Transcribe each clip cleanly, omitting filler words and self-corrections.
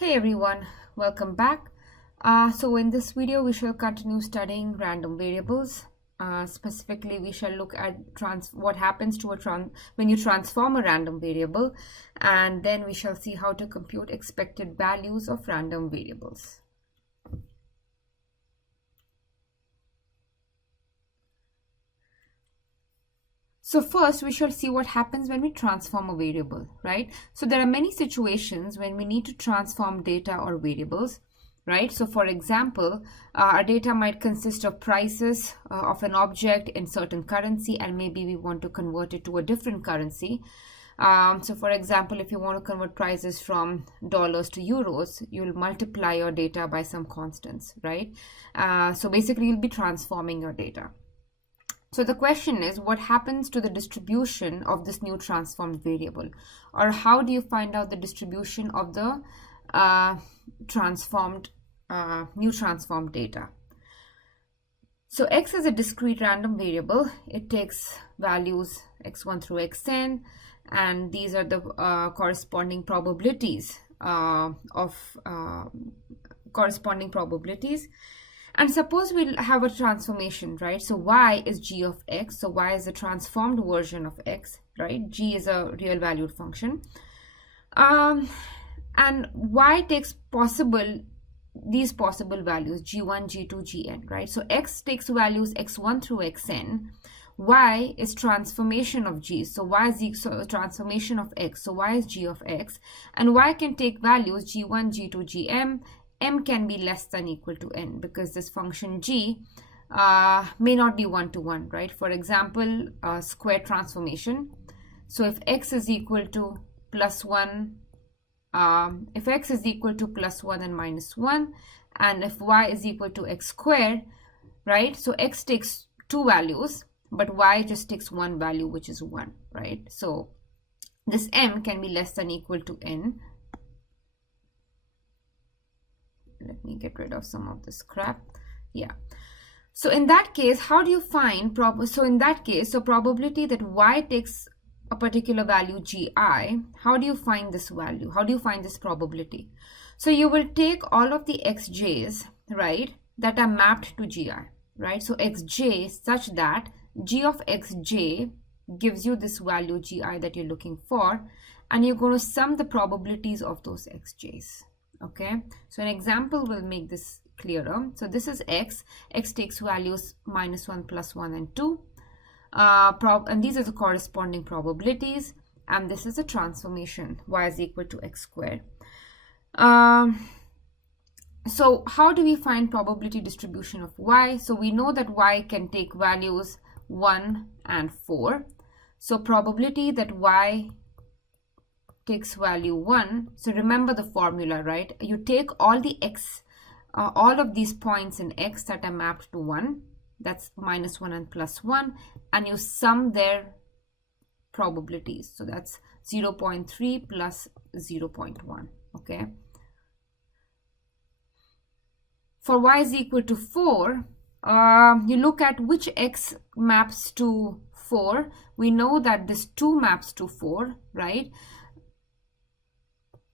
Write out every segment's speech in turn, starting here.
Hey everyone, welcome back. So in this video, we shall continue studying random variables. Specifically, we shall look at what happens to when you transform a random variable, and then we shall see how to compute expected values of random variables. So first, we shall see what happens when we transform a variable, right? So there are many situations when we need to transform data or variables, right? So for example, our data might consist of prices of an object in certain currency, and maybe we want to convert it to a different currency. So for example, if you want to convert prices from dollars to euros, you'll multiply your data by some constants, right? So basically, you'll be transforming your data. So the question is, what happens to the distribution of this new transformed variable? Or how do you find out the distribution of the new transformed data? So x is a discrete random variable. It takes values x1 through xn, and these are the corresponding probabilities And suppose we'll have a transformation, right? So y is g of x. So y is a transformed version of x, right? G is a real valued function. And y takes these possible values, g1, g2, gn, right? So x takes values x1 through xn. Y is transformation of g. So y is transformation of x. So y is g of x. And y can take values g1, g2, gm. M can be less than equal to n because this function g may not be one-to-one, right? For example, square transformation. So if x is equal to plus 1, if x is equal to plus 1 and minus 1, and if y is equal to x squared, right? So x takes two values, but y just takes one value, which is 1, right? So this m can be less than equal to n. Let me get rid of some of this crap. Yeah. So in that case, how do you find probability that y takes a particular value gi, how do you find this value? How do you find this probability? So you will take all of the xj's, right, that are mapped to gi, right? So xj such that g of xj gives you this value gi that you're looking for, and you're going to sum the probabilities of those xj's. Okay, so an example will make this clearer. So this is x takes values minus 1, plus 1, and 2. And these are the corresponding probabilities. And this is a transformation, y is equal to x squared. So how do we find probability distribution of y? So we know that y can take values 1 and 4. So probability that y takes value 1. So remember the formula, right? You take all the x, all of these points in x that are mapped to 1, that's minus 1 and plus 1, and you sum their probabilities. So that's 0.3 plus 0.1, okay? For y is equal to 4, you look at which x maps to 4. We know that this 2 maps to 4, right?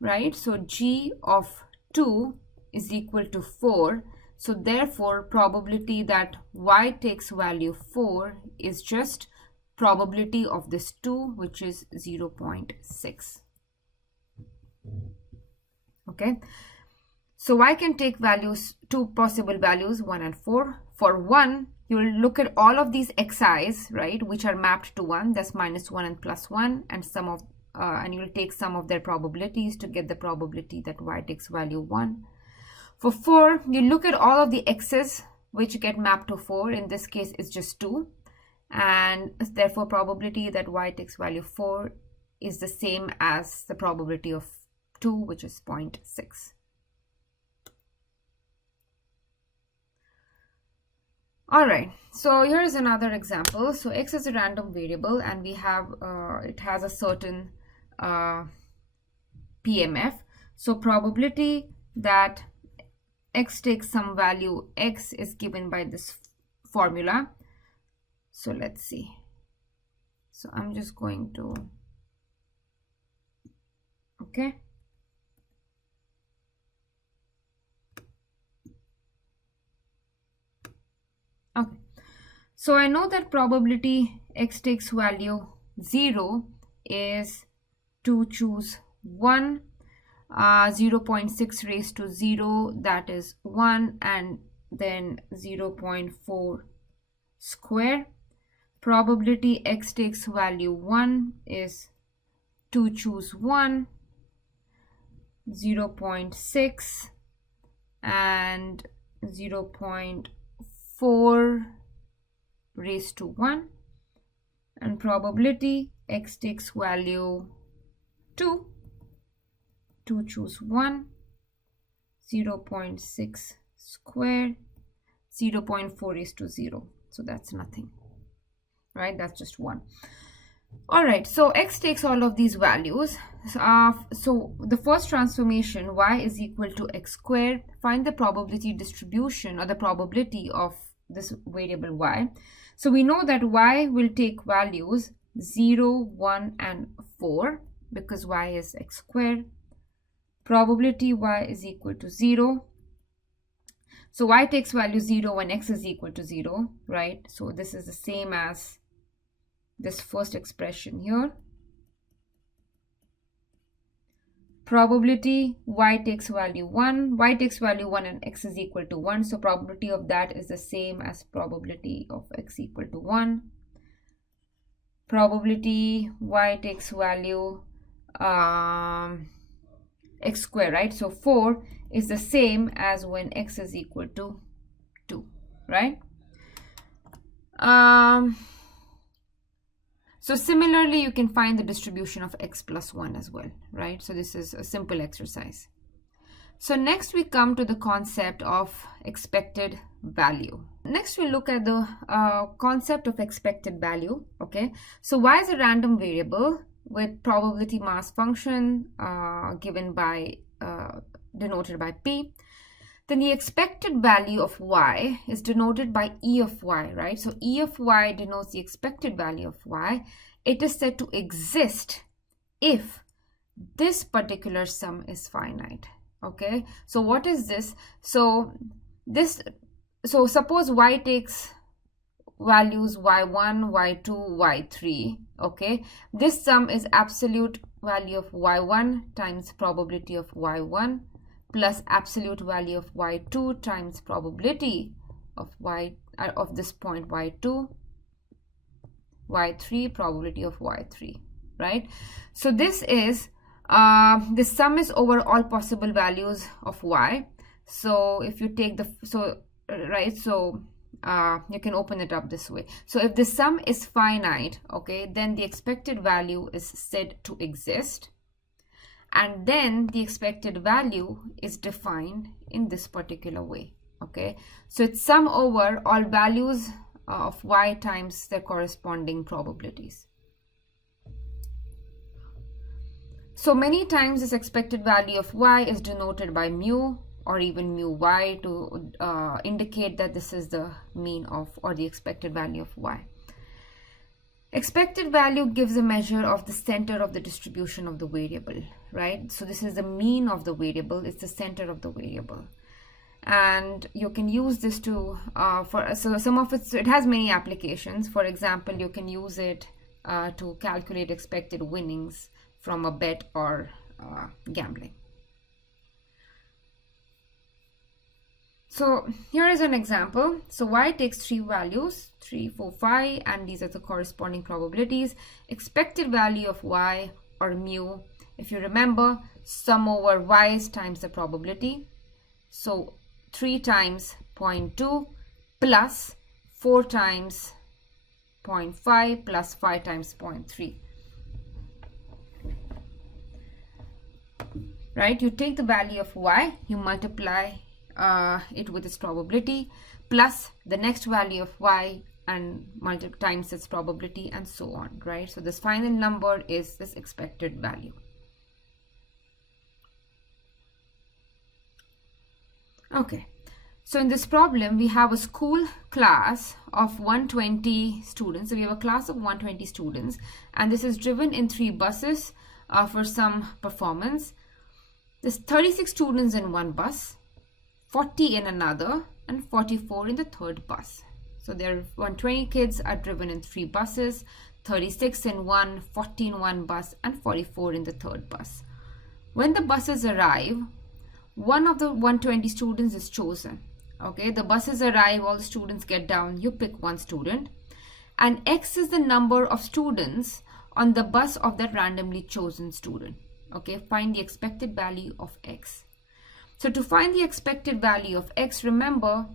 Right, so g of 2 is equal to 4. So therefore, probability that y takes value 4 is just probability of this 2, which is 0.6. Okay, so y can take values, two possible values, 1 and 4. For 1, you will look at all of these xi's, right, which are mapped to 1. That's minus 1 and plus 1, and and you'll take some of their probabilities to get the probability that y takes value 1. For 4, you look at all of the x's which get mapped to 4. In this case, it's just 2. And therefore, probability that y takes value 4 is the same as the probability of 2, which is 0.6. All right, so here's another example. So x is a random variable, and we have it has a certain PMF. So probability that x takes some value x is given by this formula. So let's see. So I'm just going to, okay. So I know that probability x takes value 0 is to choose 1, 0.6 raised to 0, that is 1, and then 0.4 square. Probability x takes value 1 is to choose 1, 0.6, and 0.4 raised to 1, and probability x takes value 2 to choose 1, 0.6 squared, 0.4 raised to 0. So that's nothing, right? That's just 1. All right, so x takes all of these values. So the first transformation, y is equal to x squared. Find the probability distribution or the probability of this variable y. So we know that y will take values 0, 1, and 4 because y is x squared. Probability y is equal to 0. So y takes value 0 when x is equal to 0, right? So this is the same as this first expression here. Probability y takes value 1. Y takes value 1 and x is equal to 1. So probability of that is the same as probability of x equal to 1. Probability y takes value x squared, right? So 4 is the same as when x is equal to 2, right? So similarly, you can find the distribution of x plus 1 as well, right? So this is a simple exercise. So next we come to the concept of expected value. Next we look at the concept of expected value, okay? So y is a random variable with probability mass function given by, denoted by p. Then the expected value of y is denoted by E of y, right? So E of y denotes the expected value of y. It is said to exist if this particular sum is finite, okay? So what is this? So suppose y takes values y1, y2, y3, okay? This sum is absolute value of y1 times probability of y1 plus absolute value of y2 times probability of this point y2, y3, probability of y3, right? So this is the sum is over all possible values of y. So if you take the you can open it up this way. So if the sum is finite, okay, then the expected value is said to exist. And then the expected value is defined in this particular way, okay? So it's sum over all values of y times their corresponding probabilities. So many times this expected value of y is denoted by mu or even mu y to indicate that this is the mean of or the expected value of y. Expected value gives a measure of the center of the distribution of the variable, right? So this is the mean of the variable, it's the center of the variable. And you can use this to, so some of it has many applications. For example, you can use it to calculate expected winnings from a bet or gambling. So here is an example. So y takes 3 values, 3, 4, 5, and these are the corresponding probabilities. Expected value of y or mu, if you remember, sum over y's times the probability. So 3 times 0.2 plus 4 times 0.5 plus 5 times 0.3. Right? You take the value of y, you multiply it with its probability plus the next value of y and times its probability and so on, right? So this final number is this expected value. Okay, so in this problem we have a school class of 120 students. So we have a class of 120 students and this is driven in 3 buses for some performance. There's 36 students in one bus, 40 in another, and 44 in the third bus. So there are 120 kids are driven in 3 buses, 36 in one, 40 in one bus, and 44 in the third bus. When the buses arrive, one of the 120 students is chosen. Okay, the buses arrive, all the students get down, you pick one student, and X is the number of students on the bus of that randomly chosen student. Okay, find the expected value of X. So to find the expected value of X, remember,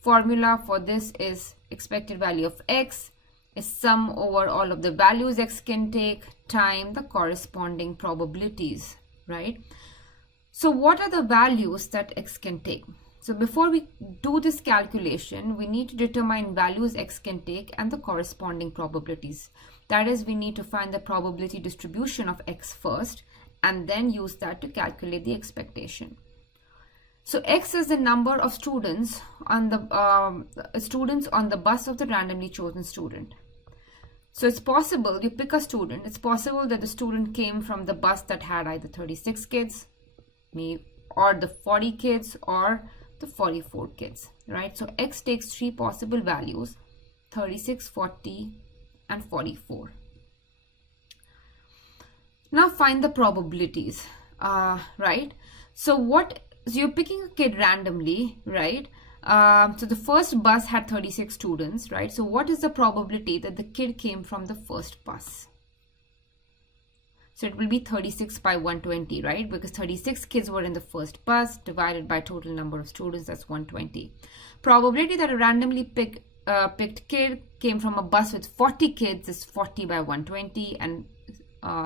formula for this is expected value of X is sum over all of the values X can take time the corresponding probabilities, right? So what are the values that X can take? So before we do this calculation, we need to determine values X can take and the corresponding probabilities. That is, we need to find the probability distribution of X first and then use that to calculate the expectation. So X is the number of students on the bus of the randomly chosen student. So it's possible, you pick a student, it's possible that the student came from the bus that had either 36 kids, or the 40 kids, or the 44 kids, right? So X takes 3 possible values, 36, 40, and 44. Now find the probabilities, right? So you're picking a kid randomly, right? So the first bus had 36 students, right? So what is the probability that the kid came from the first bus? So it will be 36 by 120, right? Because 36 kids were in the first bus divided by total number of students, that's 120. Probability that a randomly picked kid came from a bus with 40 kids is 40 by 120, and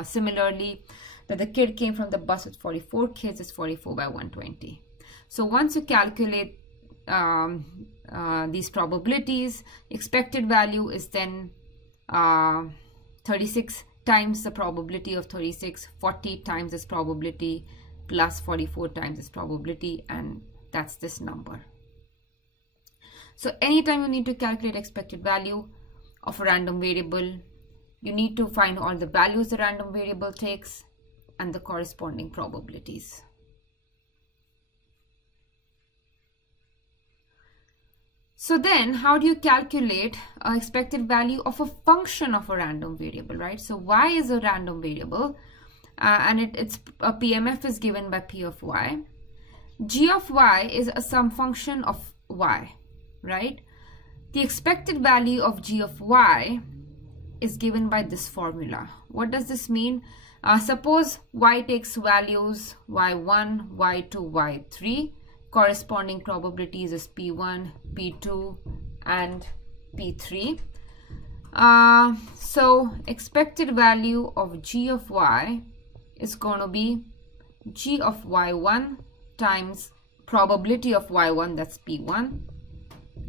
similarly, that the kid came from the bus with 44 kids is 44 by 120. So once you calculate these probabilities, expected value is then 36 times the probability of 36, 40 times this probability, plus 44 times this probability, and that's this number. So anytime you need to calculate expected value of a random variable, you need to find all the values the random variable takes and the corresponding probabilities. So then how do you calculate expected value of a function of a random variable, right? So y is a random variable and its a PMF is given by P of y. G of y is a sum function of y, right? The expected value of G of y is given by this formula. What does this mean? Suppose y takes values y1, y2, y3. Corresponding probabilities is P1, P2, and P3. So expected value of G of y is going to be G of y1 times probability of y1, that's P1,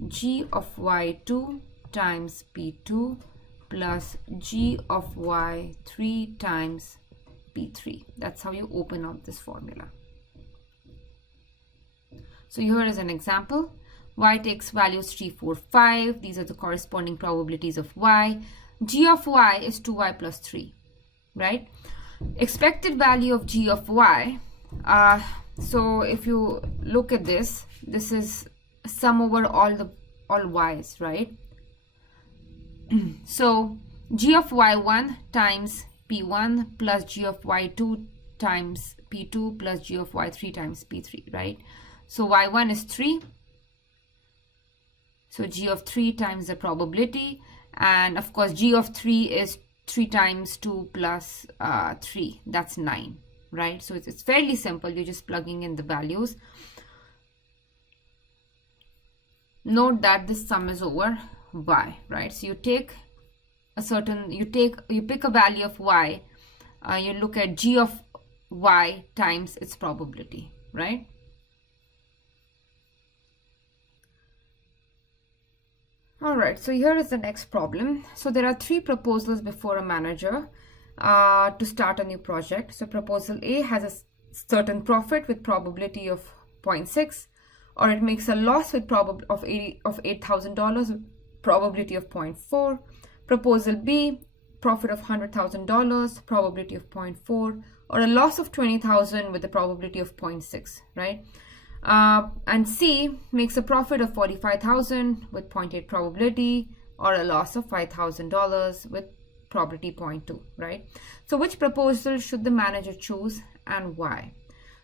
G of y2 times P2 plus G of y3 times P3. That's how you open up this formula. So here is an example. Y takes values 3, 4, 5. These are the corresponding probabilities of y. G of y is 2y plus 3, right? Expected value of G of y. So if you look at this, this is sum over all y's, right? So G of y1 times P1 plus G of y2 times P2 plus G of y3 times P3, right? So y1 is 3. So G of 3 times the probability. And of course, G of 3 is 3 times 2 plus 3. That's 9, right? So it's fairly simple. You're just plugging in the values. Note that this sum is over y, right? So you take a certain, you pick a value of y. You look at G of y times its probability, right? Alright, so here is the next problem. So there are 3 proposals before a manager to start a new project. So proposal A has a certain profit with probability of 0.6, or it makes a loss with probability of $8,000 with probability of 0.4. Proposal B, profit of $100,000, probability of 0.4, or a loss of $20,000 with a probability of 0.6, right? And C makes a profit of $45,000 with 0.8 probability, or a loss of $5,000 with probability 0.2, right? So which proposal should the manager choose and why?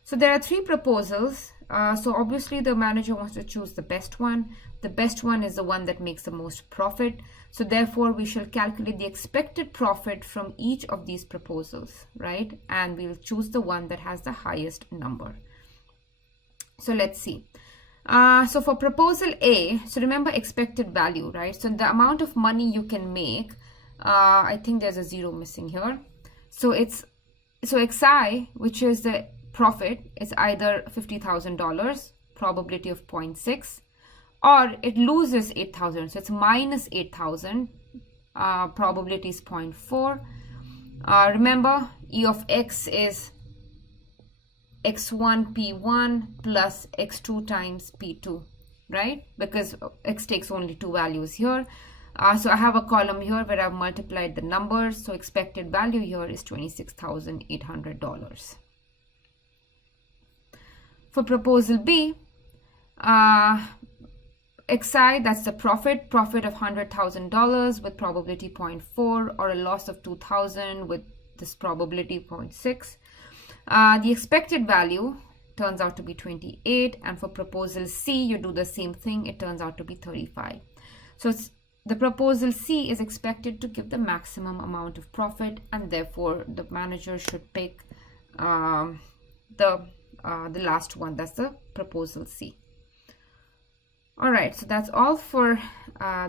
So there are three proposals. So obviously the manager wants to choose the best one. The best one is the one that makes the most profit. So therefore we shall calculate the expected profit from each of these proposals, right? And we'll choose the one that has the highest number. So let's see. So for proposal A, so remember expected value, right? So the amount of money you can make, I think there's a zero missing here. So XI, which is the profit, is either $50,000, probability of 0.6, or it loses 8,000. So it's minus 8,000, probability is 0.4. Remember, E of X is x1 p1 plus x2 times p2, right? Because X takes only two values here. So I have a column here where I've multiplied the numbers. So expected value here is $26,800. For proposal B, XI, that's the profit of $100,000 with probability 0.4, or a loss of 2,000 with this probability 0.6. The expected value turns out to be 28, and for proposal C, you do the same thing. It turns out to be 35. So the proposal C is expected to give the maximum amount of profit, and therefore the manager should pick the last one. That's the proposal C. All right, so that's all for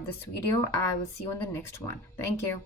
this video. I will see you on the next one. Thank you.